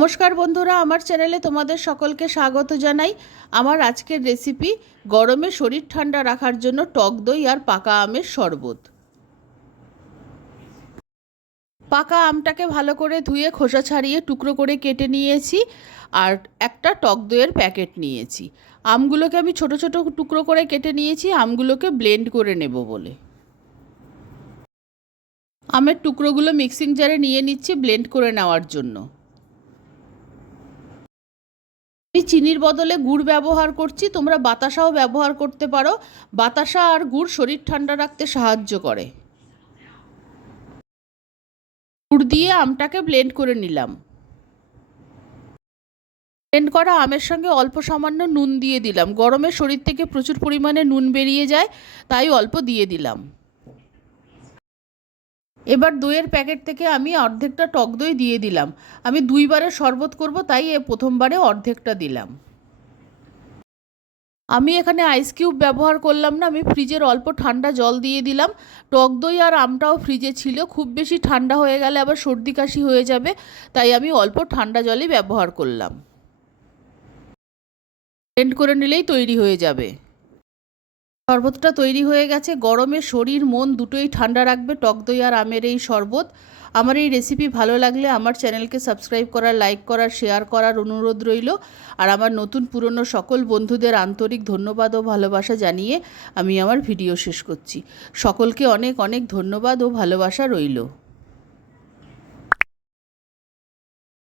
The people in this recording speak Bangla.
নমস্কার বন্ধুরা, আমার চ্যানেলে তোমাদের সকলকে স্বাগত জানাই। আমার আজকের রেসিপি গরমে শরীর ঠান্ডা রাখার জন্য টক দই আর পাকা আমের শরবত। পাকা আমটাকে ভালো করে ধুয়ে খোসা ছাড়িয়ে টুকরো করে কেটে নিয়েছি আর একটা টক দইয়ের প্যাকেট নিয়েছি। আমগুলোকে আমি ছোট ছোট টুকরো করে কেটে নিয়েছি, আমগুলোকে ব্লেন্ড করে নেব বলে। আমের টুকরোগুলো মিক্সিং জারে নিয়ে নিচ্ছি ব্লেন্ড করে নেওয়ার জন্য। আমি চিনির বদলে গুড় ব্যবহার করছি, তোমরা বাতাসাও ব্যবহার করতে পারো। বাতাসা আর গুড় শরীর ঠান্ডা রাখতে সাহায্য করে। গুড় দিয়ে আমটাকে ব্লেন্ড করে নিলাম। ব্লেন্ড করা আমের সঙ্গে অল্প সামান্য নুন দিয়ে দিলাম। গরমে শরীর থেকে প্রচুর পরিমাণে নুন বেরিয়ে যায়, তাই অল্প দিয়ে দিলাম। এবার দইয়ের প্যাকেট থেকে আমি অর্ধেকটা টক দই দিয়ে দিলাম। আমি দুইবারে শরবত করব, তাই এ প্রথমবারে অর্ধেকটা দিলাম। আমি এখানে আইস কিউব ব্যবহার করলাম না, আমি ফ্রিজের অল্প ঠান্ডা জল দিয়ে দিলাম। টক দই আর আমটাও ফ্রিজে ছিল, খুব বেশি ঠান্ডা হয়ে গেলে আবার সর্দি কাশি হয়ে যাবে, তাই আমি অল্প ঠান্ডা জলই ব্যবহার করলাম। ব্লেন্ড করে নিলেই তৈরি হয়ে যাবে। শরবতটা তৈরি হয়ে গেছে। গরমে শরীর, মন দুটোই ঠান্ডা রাখবে। টক দই আর আমের এই শরবত। আমার এই রেসিপি ভালো লাগলে আমার চ্যানেলকে সাবস্ক্রাইব করার লাইক করার শেয়ার করার অনুরোধ রইল। আর আমার নতুন পুরনো সকল বন্ধুদের আন্তরিক ধন্যবাদ ও ভালোবাসা জানিয়ে আমি আমার ভিডিও শেষ করছি। সকলকে অনেক অনেক ধন্যবাদ ও ভালোবাসা রইল।